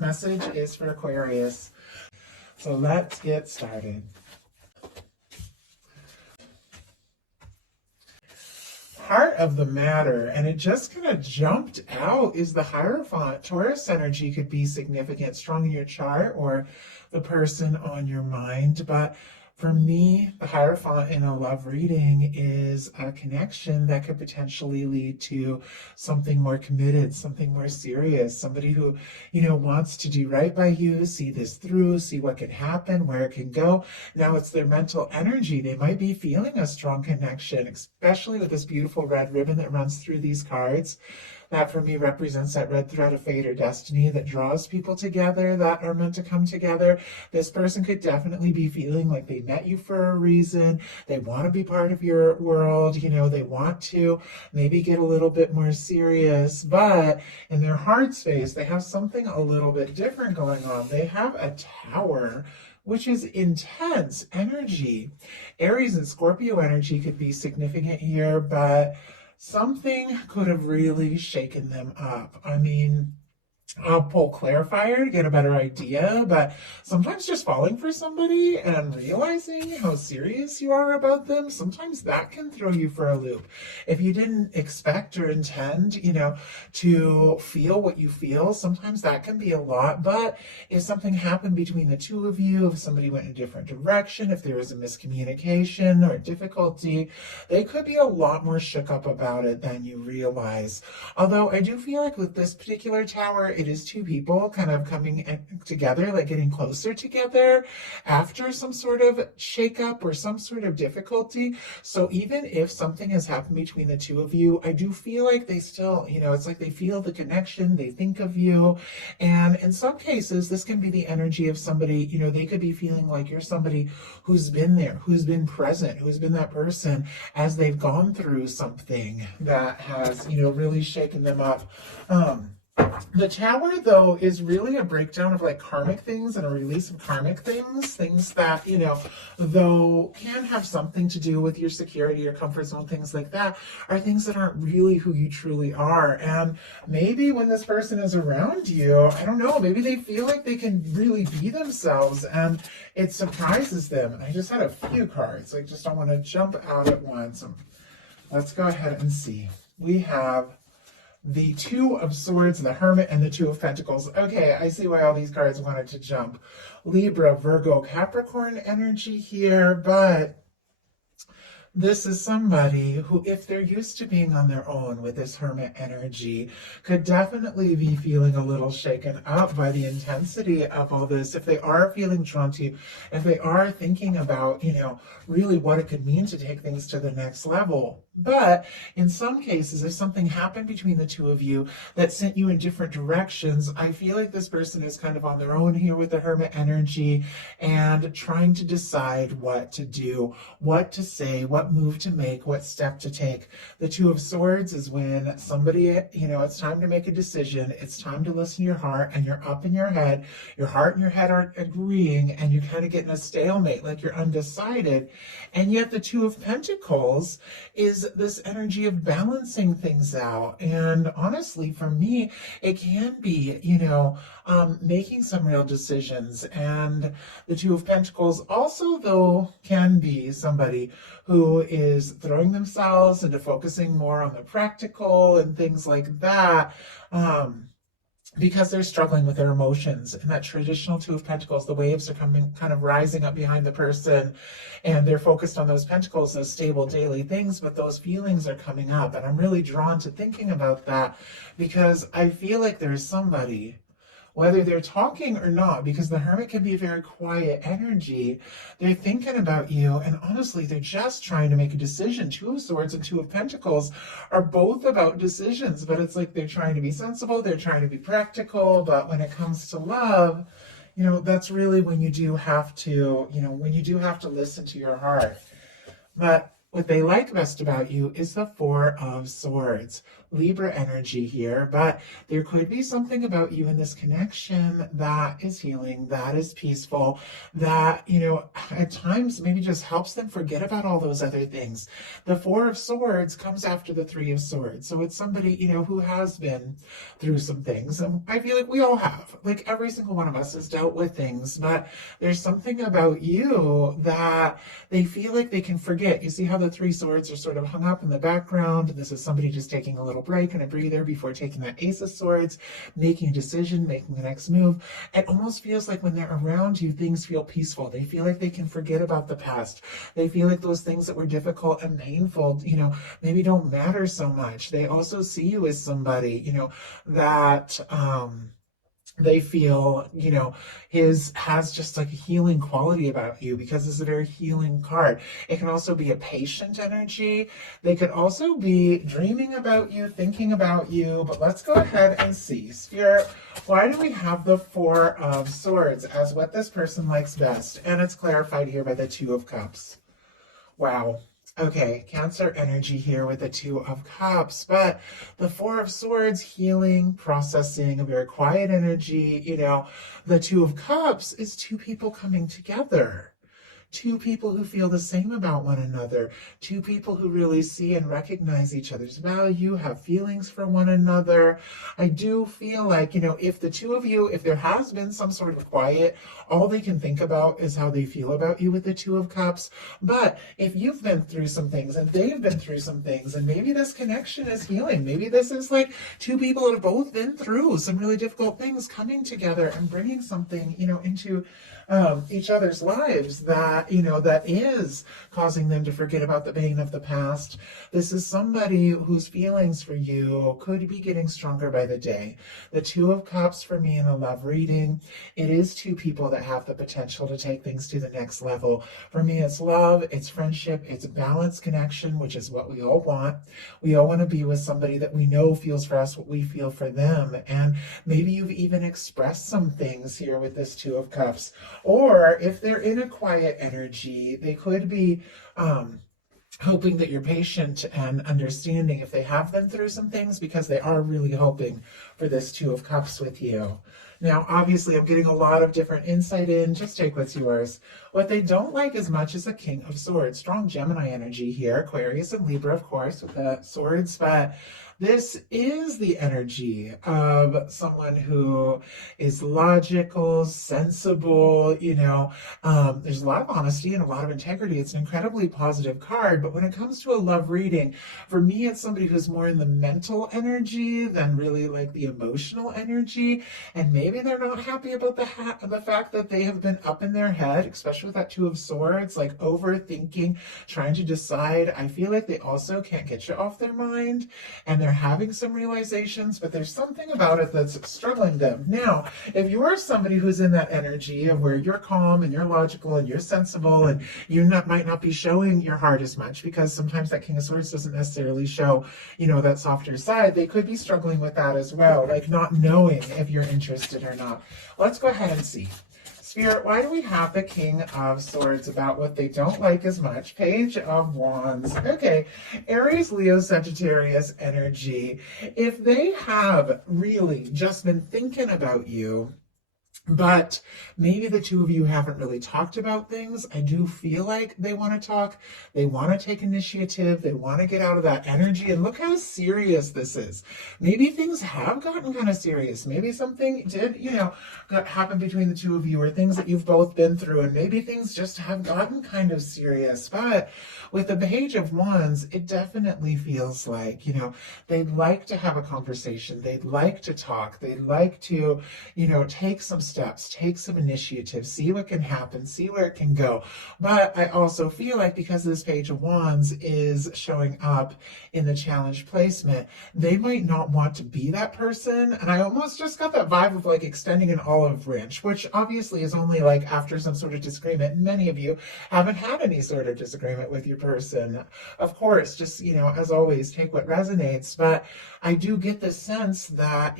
message is for Aquarius. So let's get started. Heart of the matter, and it just kind of jumped out, is the Hierophant. Taurus energy could be significant, strong in your chart or the person on your mind. But for me, the Hierophant in a love reading is a connection that could potentially lead to something more committed, something more serious, somebody who, wants to do right by you, see this through, see what can happen, where it can go. Now it's their mental energy. They might be feeling a strong connection, especially with this beautiful red ribbon that runs through these cards. That for me represents that red thread of fate or destiny that draws people together that are meant to come together. This person could definitely be feeling like they met you for a reason. They want to be part of your world. They want to maybe get a little bit more serious, but in their heart space, they have something a little bit different going on. They have a Tower, which is intense energy. Aries and Scorpio energy could be significant here, but something could have really shaken them up. I mean, I'll pull clarifier to get a better idea, but sometimes just falling for somebody and realizing how serious you are about them, sometimes that can throw you for a loop. If you didn't expect or intend, to feel what you feel, sometimes that can be a lot. But if something happened between the two of you, if somebody went in a different direction, if there was a miscommunication or difficulty, they could be a lot more shook up about it than you realize. Although I do feel like with this particular Tower, it is two people kind of coming together, like getting closer together after some sort of shakeup or some sort of difficulty. So even if something has happened between the two of you, I do feel like they still, it's like they feel the connection, they think of you. And in some cases, this can be the energy of somebody, they could be feeling like you're somebody who's been there, who's been present, who's been that person as they've gone through something that has, really shaken them up. The Tower, though, is really a breakdown of like karmic things and a release of karmic things that, though can have something to do with your security, your comfort zone, things like that, are things that aren't really who you truly are. And maybe when this person is around you, I don't know, maybe they feel like they can really be themselves and it surprises them. And I just had a few cards. I just don't want to jump out at once. Let's go ahead and see. We have the Two of Swords, the Hermit, and the Two of Pentacles. Okay, I see why all these cards wanted to jump. Libra, Virgo, Capricorn energy here, but this is somebody who, if they're used to being on their own with this Hermit energy, could definitely be feeling a little shaken up by the intensity of all this. If they are feeling drawn to you, if they are thinking about, really what it could mean to take things to the next level. But in some cases, if something happened between the two of you that sent you in different directions, I feel like this person is kind of on their own here with the Hermit energy and trying to decide what to do, what to say, what move to make, what step to take. The Two of Swords is when somebody, it's time to make a decision. It's time to listen to your heart, and you're up in your head. Your heart and your head aren't agreeing, and you're kind of getting a stalemate, like you're undecided. And yet the Two of Pentacles is this energy of balancing things out. And honestly, for me, it can be, making some real decisions. And the Two of Pentacles also, though, can be somebody who is throwing themselves into focusing more on the practical and things like that. Because they're struggling with their emotions. And that traditional Two of Pentacles, the waves are coming, kind of rising up behind the person, and they're focused on those pentacles, those stable daily things, but those feelings are coming up. And I'm really drawn to thinking about that because I feel like there's somebody, whether they're talking or not, because the Hermit can be a very quiet energy, they're thinking about you, and honestly, they're just trying to make a decision. Two of Swords and Two of Pentacles are both about decisions, but it's like they're trying to be sensible, they're trying to be practical, but when it comes to love, that's really when you do have to, listen to your heart. But what they like best about you is the Four of Swords. Libra energy here, but there could be something about you in this connection that is healing, that is peaceful, that, at times maybe just helps them forget about all those other things. The Four of Swords comes after the Three of Swords. So it's somebody, who has been through some things. And I feel like we all have. Like every single one of us has dealt with things, but there's something about you that they feel like they can forget. You see how the Three Swords are sort of hung up in the background. This is somebody just taking a little break and a breather before taking that Ace of Swords, making a decision, making the next move. It almost feels like when they're around you, things feel peaceful. They feel like they can forget about the past. They feel like those things that were difficult and painful, maybe don't matter so much. They also see you as somebody, that they feel, his has just like a healing quality about you because it's a very healing card. It can also be a patient energy. They could also be dreaming about you, thinking about you, but let's go ahead and see. Spirit, why do we have the Four of Swords as what this person likes best? And it's clarified here by the Two of Cups. Wow. Okay, Cancer energy here with the Two of Cups, but the Four of Swords, healing, processing, a very quiet energy. The Two of Cups is two people coming together. Two people who feel the same about one another, two people who really see and recognize each other's value, have feelings for one another. I do feel like, if the two of you, if there has been some sort of quiet, all they can think about is how they feel about you with the Two of Cups. But if you've been through some things and they've been through some things, and maybe this connection is healing, maybe this is like two people that have both been through some really difficult things coming together and bringing something, into each other's lives that, that is causing them to forget about the pain of the past. This is somebody whose feelings for you could be getting stronger by the day. The Two of Cups for me in a love reading, it is two people that have the potential to take things to the next level. For me, it's love, it's friendship, it's balanced connection, which is what we all want. We all want to be with somebody that we know feels for us what we feel for them. And maybe you've even expressed some things here with this Two of Cups. Or if they're in a quiet energy, they could be hoping that you're patient and understanding if they have been through some things, because they are really hoping for this Two of Cups with you. Now, obviously, I'm getting a lot of different insight in. Just take what's yours. What they don't like as much is a King of Swords. Strong Gemini energy here. Aquarius and Libra, of course, with the swords. But this is the energy of someone who is logical, sensible, there's a lot of honesty and a lot of integrity. It's an incredibly positive card. But when it comes to a love reading, for me, it's somebody who's more in the mental energy than really like the emotional energy. And maybe they're not happy about the fact that they have been up in their head, especially with that Two of Swords, like overthinking, trying to decide. I feel like they also can't get you off their mind, and they're having some realizations, but there's something about it that's struggling them. Now, if you're somebody who's in that energy of where you're calm and you're logical and you're sensible and you might not be showing your heart as much, because sometimes that King of Swords doesn't necessarily show, that softer side, they could be struggling with that as well, like not knowing if you're interested or not. Let's go ahead and see. Spirit, why do we have the King of Swords about what they don't like as much? Page of Wands. Okay, Aries, Leo, Sagittarius energy. If they have really just been thinking about you, but maybe the two of you haven't really talked about things, I do feel like they want to talk. They want to take initiative. They want to get out of that energy. And look how serious this is. Maybe things have gotten kind of serious. Maybe something did, happen between the two of you, or things that you've both been through. And maybe things just have gotten kind of serious. But with the Page of Wands, it definitely feels like, they'd like to have a conversation. They'd like to talk. They'd like to, take some steps, take some initiative, see what can happen, see where it can go. But I also feel like because this Page of Wands is showing up in the challenge placement, they might not want to be that person. And I almost just got that vibe of like extending an olive branch, which obviously is only like after some sort of disagreement. Many of you haven't had any sort of disagreement with your person. Of course, just, as always, take what resonates. But I do get the sense that,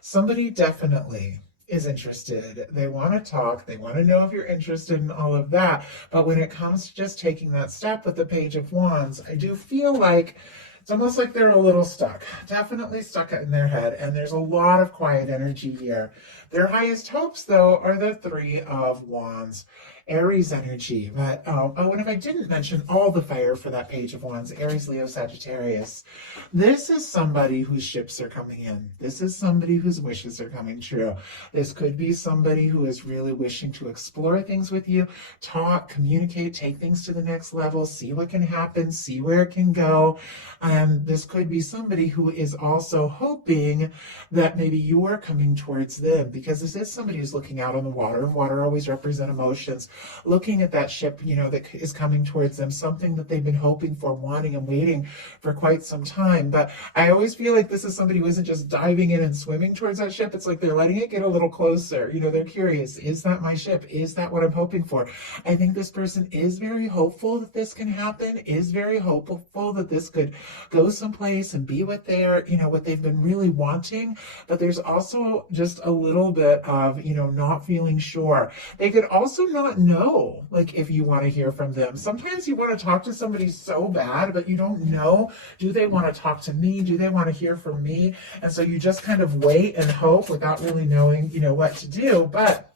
somebody definitely is interested. They want to talk. They want to know if you're interested in all of that. But when it comes to just taking that step with the Page of Wands, I do feel like It's almost like they're a little stuck, definitely stuck in their head, and there's a lot of quiet energy here. Their highest hopes, though, are the Three of Wands, Aries energy. But, oh, and if I didn't mention all the fire for that Page of Wands, Aries, Leo, Sagittarius, this is somebody whose ships are coming in. This is somebody whose wishes are coming true. This could be somebody who is really wishing to explore things with you, talk, communicate, take things to the next level, see what can happen, see where it can go. This could be somebody who is also hoping that maybe you are coming towards them, because this is somebody who's looking out on the water, and water always represents emotions, looking at that ship, that is coming towards them, something that they've been hoping for, wanting and waiting for quite some time. But I always feel like this is somebody who isn't just diving in and swimming towards that ship. It's like they're letting it get a little closer. They're curious. Is that my ship? Is that what I'm hoping for? I think this person is very hopeful that this can happen, is very hopeful that this could go someplace and be what what they've been really wanting. But there's also just a little bit of, not feeling sure. They could also not know, like, if you want to hear from them. Sometimes you want to talk to somebody so bad, but you don't know, do they want to talk to me? Do they want to hear from me? And so you just kind of wait and hope without really knowing, what to do. But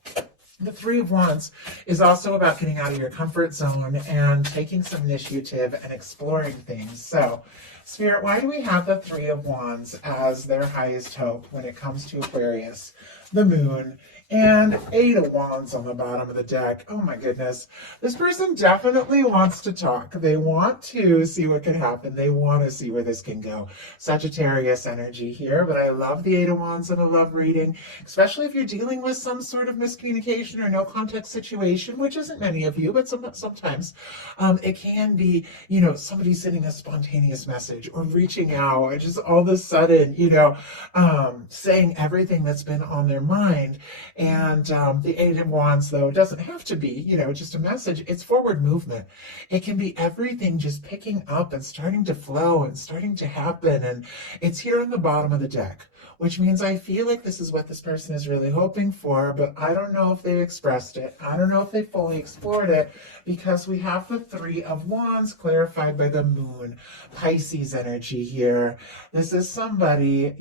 the Three of Wands is also about getting out of your comfort zone and taking some initiative and exploring things. So, Spirit, why do we have the Three of Wands as their highest hope when it comes to Aquarius, the Moon, and Eight of Wands on the bottom of the deck? Oh my goodness. This person definitely wants to talk. They want to see what can happen. They want to see where this can go. Sagittarius energy here, but I love the Eight of Wands in a love reading, especially if you're dealing with some sort of miscommunication or no context situation, which isn't many of you, but sometimes it can be, somebody sending a spontaneous message or reaching out or just all of a sudden, saying everything that's been on their mind. And the Eight of Wands, though, doesn't have to be, just a message. It's forward movement. It can be everything just picking up and starting to flow and starting to happen. And it's here on the bottom of the deck, which means I feel like this is what this person is really hoping for, but I don't know if they expressed it. I don't know if they fully explored it, because we have the Three of Wands clarified by the Moon, Pisces energy here. This is somebody,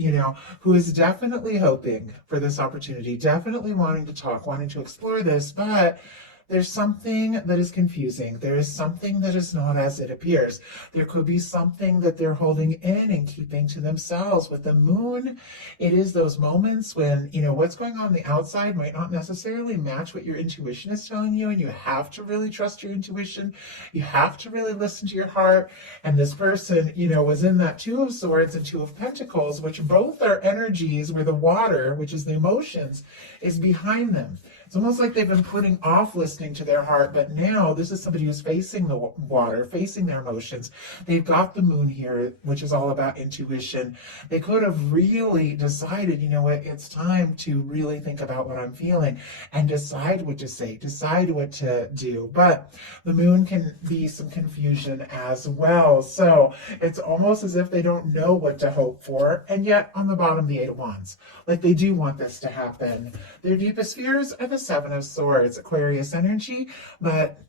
who is definitely hoping for this opportunity, definitely wanting to talk, wanting to explore this, but there's something that is confusing. There is something that is not as it appears. There could be something that they're holding in and keeping to themselves. With the Moon, it is those moments when, what's going on the outside might not necessarily match what your intuition is telling you, and you have to really trust your intuition. You have to really listen to your heart. And this person, was in that Two of Swords and Two of Pentacles, which both are energies where the water, which is the emotions, is behind them. It's almost like they've been putting off listening to their heart, but now this is somebody who's facing the water, facing their emotions. They've got the Moon here, which is all about intuition. They could have really decided, it's time to really think about what I'm feeling and decide what to say, decide what to do. But the Moon can be some confusion as well. So it's almost as if they don't know what to hope for. And yet on the bottom, the Eight of Wands, like they do want this to happen. Their deepest fears are the Seven of Swords, Aquarius energy, but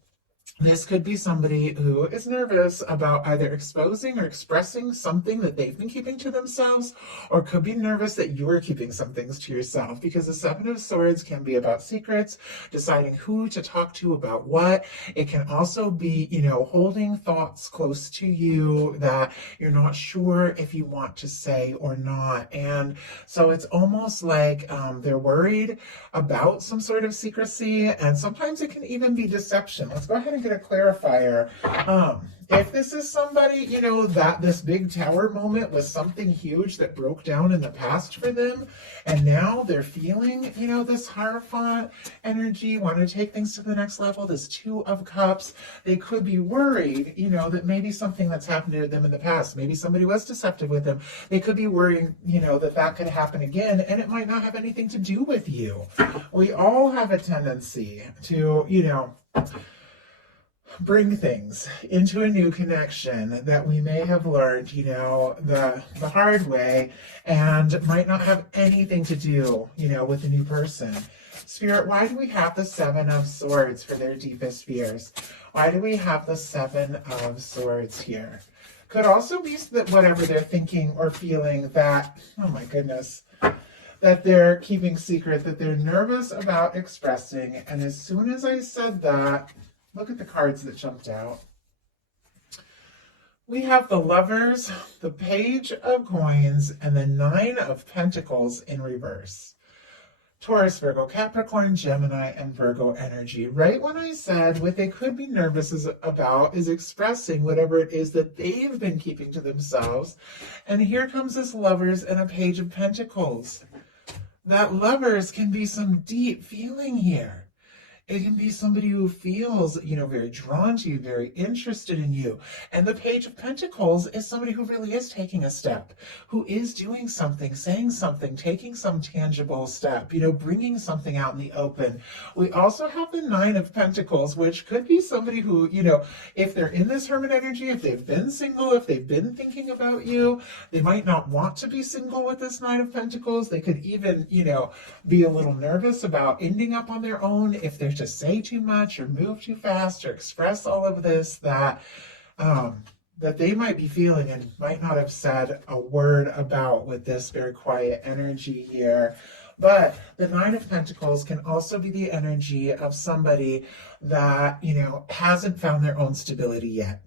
this could be somebody who is nervous about either exposing or expressing something that they've been keeping to themselves, or could be nervous that you are keeping some things to yourself, because the Seven of Swords can be about secrets, deciding who to talk to about what. It can also be, holding thoughts close to you that you're not sure if you want to say or not. And so it's almost like they're worried about some sort of secrecy, and sometimes it can even be deception. Let's go ahead and get a clarifier. If this is somebody, that this big tower moment was something huge that broke down in the past for them, and now they're feeling, this Hierophant energy, want to take things to the next level, this Two of Cups, they could be worried, that maybe something that's happened to them in the past, maybe somebody was deceptive with them. They could be worrying, that could happen again, and it might not have anything to do with you. We all have a tendency to, bring things into a new connection that we may have learned, the hard way, and might not have anything to do, with the new person. Spirit, why do we have the Seven of Swords for their deepest fears? Why do we have the Seven of Swords here? Could also be that whatever they're thinking or feeling that, oh my goodness, that they're keeping secret, that they're nervous about expressing. And as soon as I said that, look at the cards that jumped out. We have the Lovers, the Page of Coins, and the Nine of Pentacles in reverse. Taurus, Virgo, Capricorn, Gemini, and Virgo energy. Right when I said what they could be nervous about is expressing whatever it is that they've been keeping to themselves. And here comes this Lovers and a Page of Pentacles. That Lovers can be some deep feeling here. It can be somebody who feels, very drawn to you, very interested in you. And the Page of Pentacles is somebody who really is taking a step, who is doing something, saying something, taking some tangible step, bringing something out in the open. We also have the Nine of Pentacles, which could be somebody who, if they're in this hermit energy, if they've been single, if they've been thinking about you, they might not want to be single with this Nine of Pentacles. They could even, be a little nervous about ending up on their own if they're to say too much or move too fast or express all of this that they might be feeling and might not have said a word about with this very quiet energy here. But the Nine of Pentacles can also be the energy of somebody that, hasn't found their own stability yet.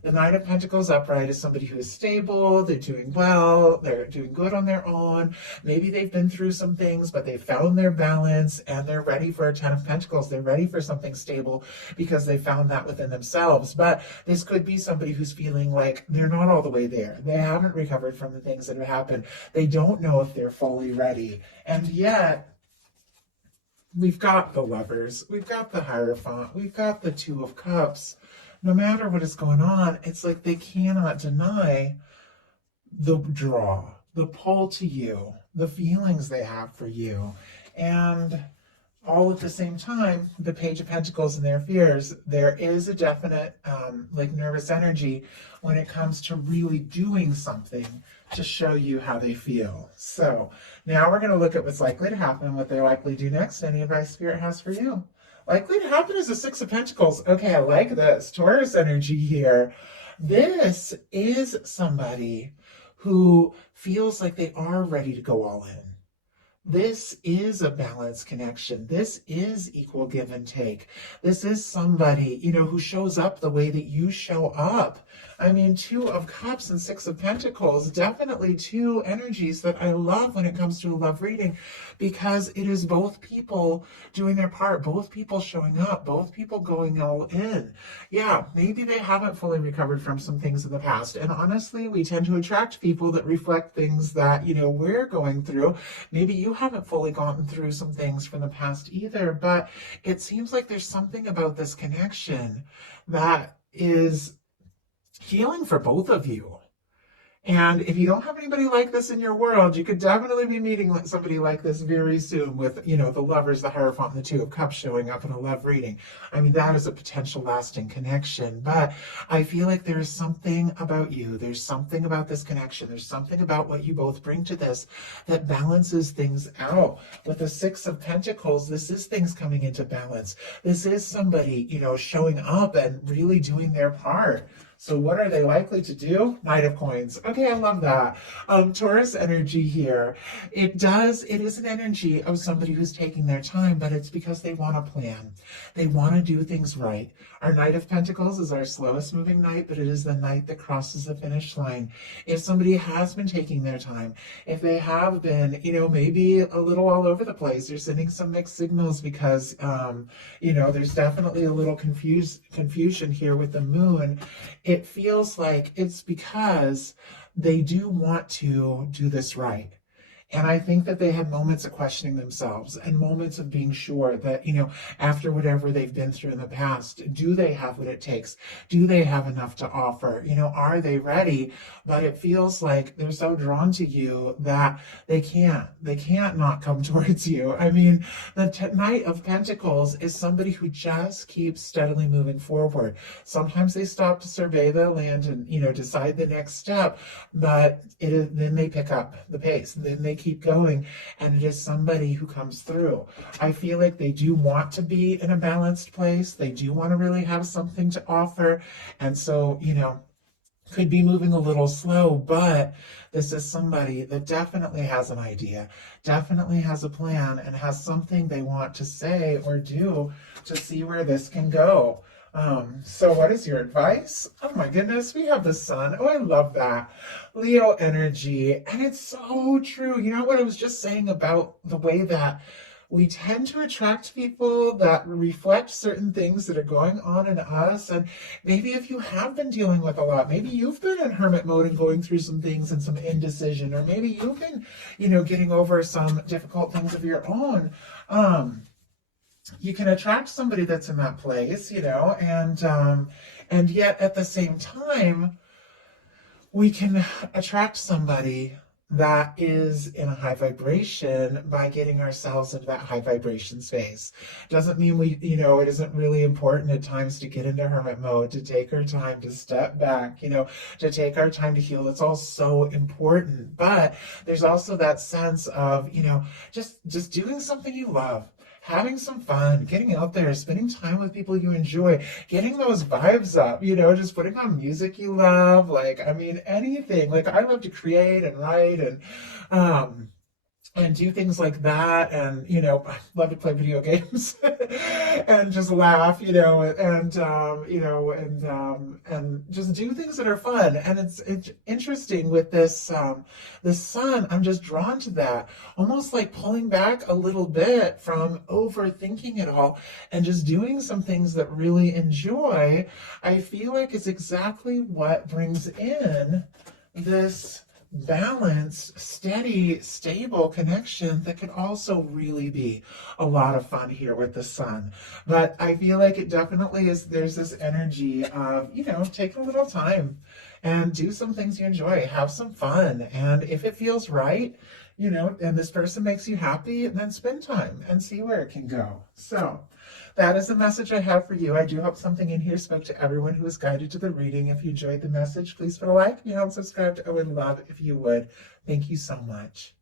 The Nine of Pentacles upright is somebody who is stable, they're doing well, they're doing good on their own. Maybe they've been through some things, but they found their balance and they're ready for a Ten of Pentacles. They're ready for something stable because they found that within themselves. But this could be somebody who's feeling like they're not all the way there. They haven't recovered from the things that have happened. They don't know if they're fully ready. And yet, we've got the Lovers, we've got the Hierophant, we've got the Two of Cups. No matter what is going on, it's like they cannot deny the draw, the pull to you, the feelings they have for you. And all at the same time, the Page of Pentacles and their fears, there is a definite nervous energy when it comes to really doing something to show you how they feel. So now we're going to look at what's likely to happen, what they likely do next, any advice Spirit has for you. Likely to happen is the Six of Pentacles. Okay, I like this. Taurus energy here. This is somebody who feels like they are ready to go all in. This is a balanced connection. This is equal give and take. This is somebody, who shows up the way that you show up. I mean, Two of Cups and Six of Pentacles, definitely two energies that I love when it comes to a love reading, because it is both people doing their part, both people showing up, both people going all in. Yeah, maybe they haven't fully recovered from some things in the past. And honestly, we tend to attract people that reflect things that, we're going through. Maybe you haven't fully gotten through some things from the past either, but it seems like there's something about this connection that is healing for both of you. And if you don't have anybody like this in your world, you could definitely be meeting somebody like this very soon with, the Lovers, the Hierophant, and the Two of Cups showing up in a love reading. I mean, that is a potential lasting connection. But I feel like there's something about you. There's something about this connection. There's something about what you both bring to this that balances things out. With the Six of Pentacles, this is things coming into balance. This is somebody, showing up and really doing their part. So what are they likely to do? Knight of Coins. Okay, I love that. Taurus energy here. It is an energy of somebody who's taking their time, but it's because they want to plan. They want to do things right. Our Knight of Pentacles is our slowest moving knight, but it is the knight that crosses the finish line. If somebody has been taking their time, if they have been, maybe a little all over the place, they're sending some mixed signals because, there's definitely a little confusion here with the moon. It feels like it's because they do want to do this right. And I think that they have moments of questioning themselves and moments of being sure that, after whatever they've been through in the past, do they have what it takes? Do they have enough to offer? Are they ready? But it feels like they're so drawn to you that they can't not come towards you. I mean, the Knight of Pentacles is somebody who just keeps steadily moving forward. Sometimes they stop to survey the land and, decide the next step, but then they pick up the pace. Then they keep going, and it is somebody who comes through. I feel like they do want to be in a balanced place. They do want to really have something to offer. And so, could be moving a little slow, but this is somebody that definitely has an idea, definitely has a plan, and has something they want to say or do to see where this can go. So what is your advice? Oh my goodness, we have the sun. Oh, I love that. Leo energy. And it's so true. You know what I was just saying about the way that we tend to attract people that reflect certain things that are going on in us. And maybe if you have been dealing with a lot, maybe you've been in hermit mode and going through some things and some indecision, or maybe you've been, getting over some difficult things of your own. You can attract somebody that's in that place, and yet at the same time, we can attract somebody that is in a high vibration by getting ourselves into that high vibration space. Doesn't mean it isn't really important at times to get into hermit mode, to take our time to step back, to take our time to heal. That's all so important. But there's also that sense of, just doing something you love, having some fun, getting out there, spending time with people you enjoy, getting those vibes up, just putting on music you love, anything. Like, I love to create and write and do things like that, and I love to play video games and just laugh, and just do things that are fun. And it's interesting with this sun. I'm just drawn to that, almost like pulling back a little bit from overthinking it all and just doing some things that really enjoy. I feel like it's exactly what brings in this balanced, steady, stable connection that could also really be a lot of fun here with the sun. But I feel like it definitely is, there's this energy of, take a little time and do some things you enjoy, have some fun. And if it feels right, and this person makes you happy, then spend time and see where it can go. So that is the message I have for you. I do hope something in here spoke to everyone who was guided to the reading. If you enjoyed the message, please put a like, and subscribe. I would love if you would. Thank you so much.